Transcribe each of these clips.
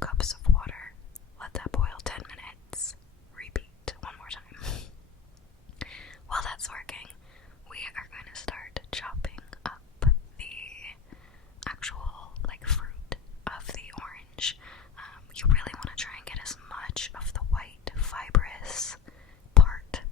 cups of water. Let that boil 10 minutes. Repeat one more time. While that's working, we are going to start chopping up the actual, fruit of the orange. You really want to try and get as much of the white fibrous part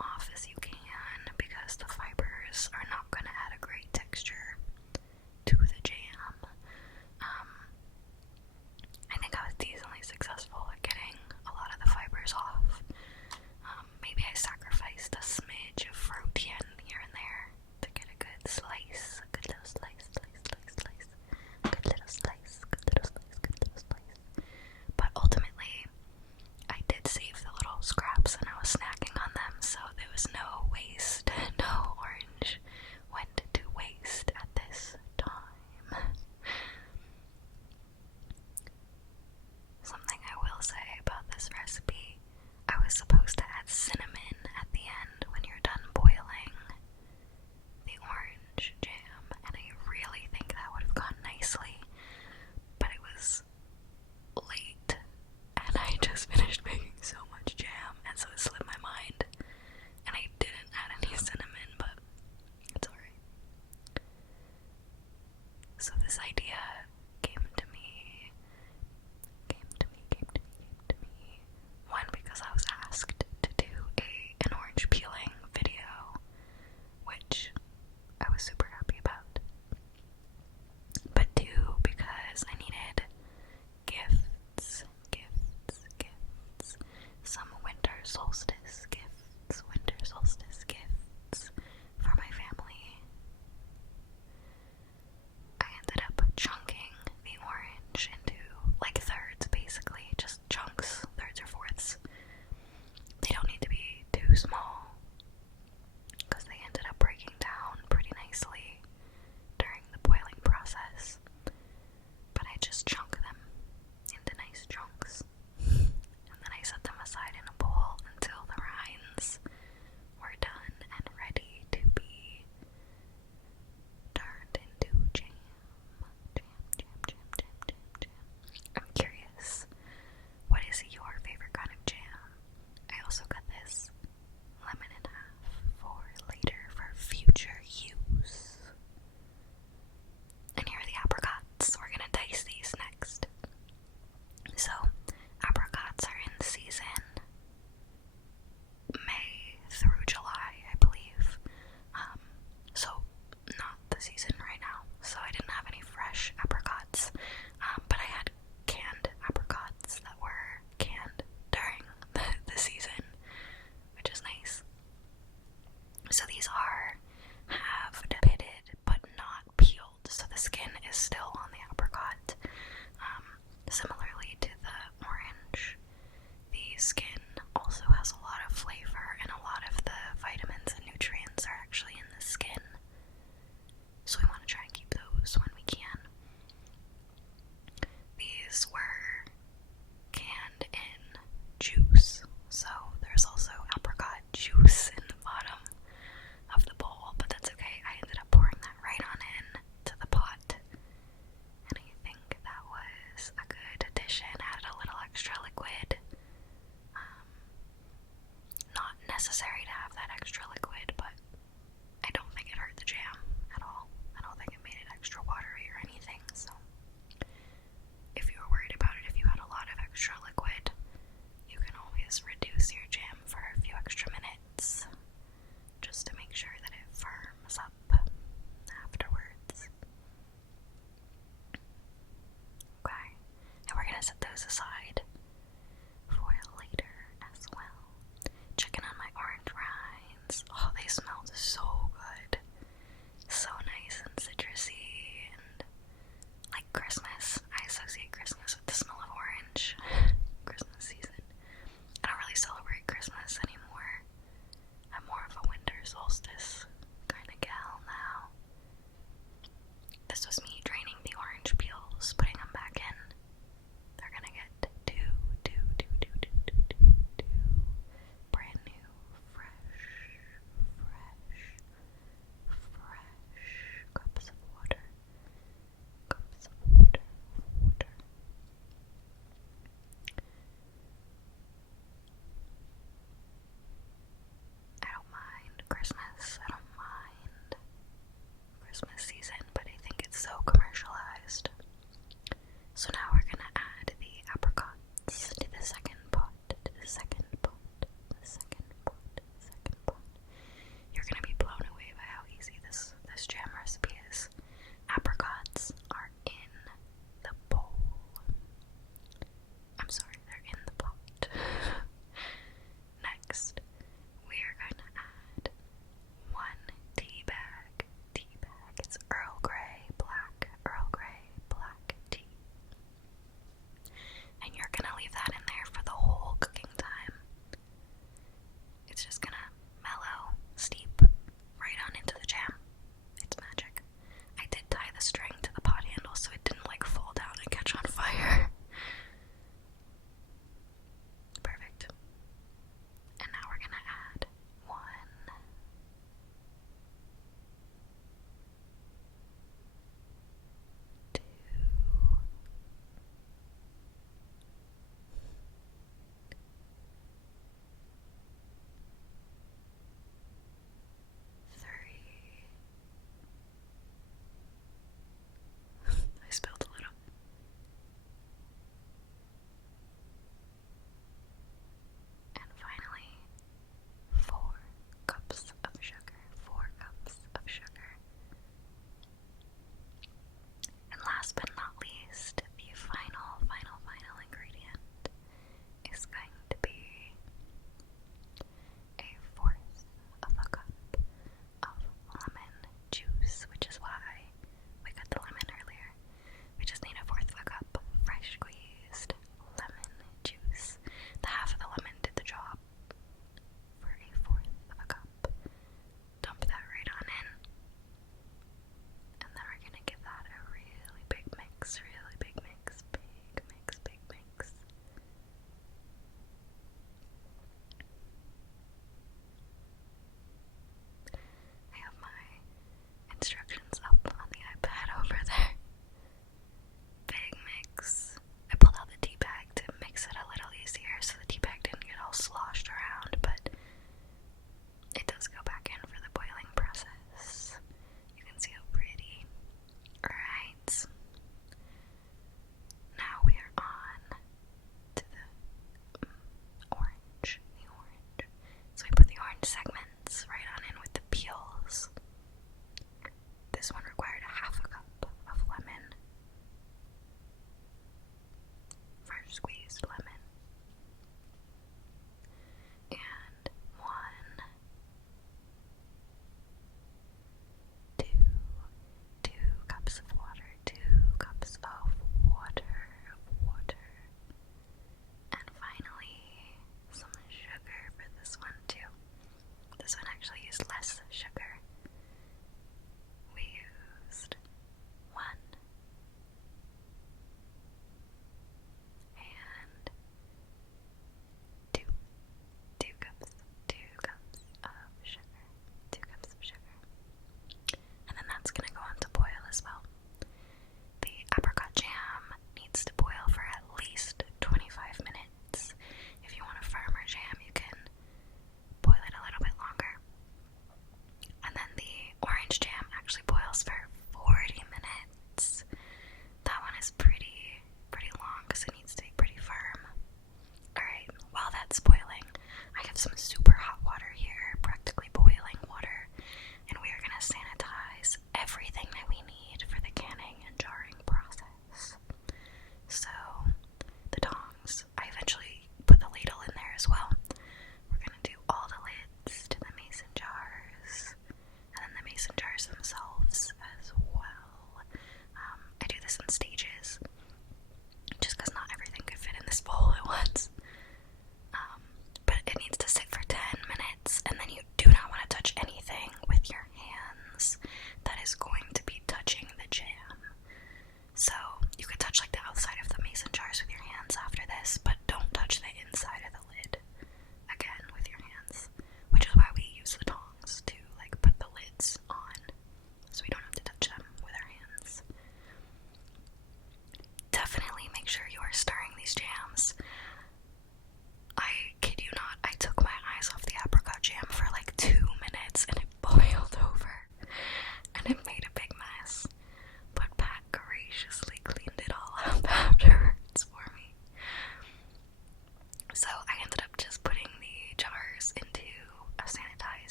off as you can, because the fibers are not going to add a great texture to the jam. I think I was decently successful at getting a lot of the fibers off. Maybe I sacrificed a smidge of fruit here and there to get a good slice, a good little slice, good little slice. But ultimately, I did save the little scraps and I was snacking on them, so there was no waste. No orange went to waste at this time. Something I will say about this recipe, I was supposed to add cinnamon at the end when you're done boiling the orange jam, and I really think that would have gone nicely, but it was late, and I just finished making so much jam, and so it slipped my mind, and I didn't add any cinnamon, but it's alright. So this idea came to me. One, because I was asked to do an orange peeling video, which I was super happy about. But two, because I needed gifts. Some winter solstice gifts for my family. I ended up chunking the orange into thirds, basically, just chunks, thirds or fourths. They don't need to be too small, because they ended up breaking down pretty nicely during the boiling process. But I just chunk them into nice chunks, and then I set them aside in a bowl until the rinds were done and ready to be turned into jam. I'm curious, what is your favorite kind of jam? I also cut this lemon in half for later, for future use. And here are the apricots. We're gonna dice these next. So, apricots are in season May through July, I believe. So not the season right now. So I didn't have any fresh apricots, but I had canned apricots that were canned during the season, which is nice. So these are halved, pitted, but not peeled, so the skin is still on the apricot. Similarly to the orange, the skin also has a lot of flavor, and a lot of the vitamins and nutrients are actually in the skin. So we want to try and keep those when we can. These were canned in juice, so there's also apricot juice in the bottom of the bowl, but that's okay. I ended up pouring that right on in to the pot, and I think that was a good addition. Added a little extra liquid. Not necessary to have that extra liquid, but I don't think it hurt the jam at all. I don't think it made it extra watery or anything, so if you were worried about it, if you had a lot of extra liquid, you can always reduce your jam for a few extra minutes, just to make sure that it firms up afterwards. Okay, and we're gonna set those aside for later as well. Checking on my orange rinds. Oh, they smelled so good. So nice and citrusy and like Christmas. I associate Christmas with the smell of orange. Christmas season. I don't really celebrate Christmas anymore. I'm more of a winter solstice kind of gal now. This was me draining the orange peels, putting them back in. They're gonna get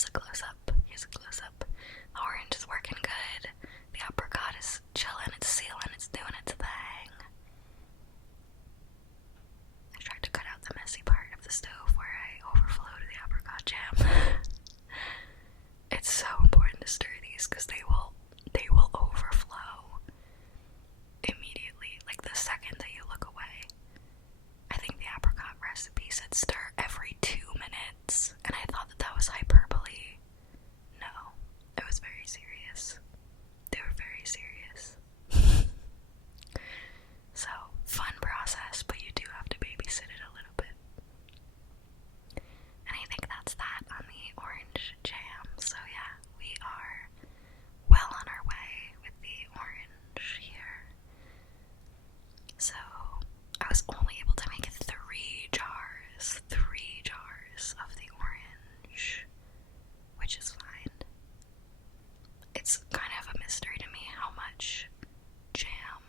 here's a close-up. Here's a close-up. The orange is working good. The apricot is chilling, it's sealing, it's doing its thing. I tried to cut out the messy part of the stove where I overflowed the apricot jam. It's so important to stir these because they will overflow immediately, like the second that you look away. I think the apricot recipe said stir every 2 minutes, and I thought that was hyperbole. No, it was very serious. They were very serious. So, fun process, but you do have to babysit it a little bit. And I think that's that on the orange jam. So yeah, we are well on our way with the orange here. So, I was only able to make 3 jars of the orange, which is fine. It's kind of a mystery to me how much jam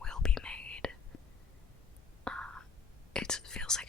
will be made. It feels like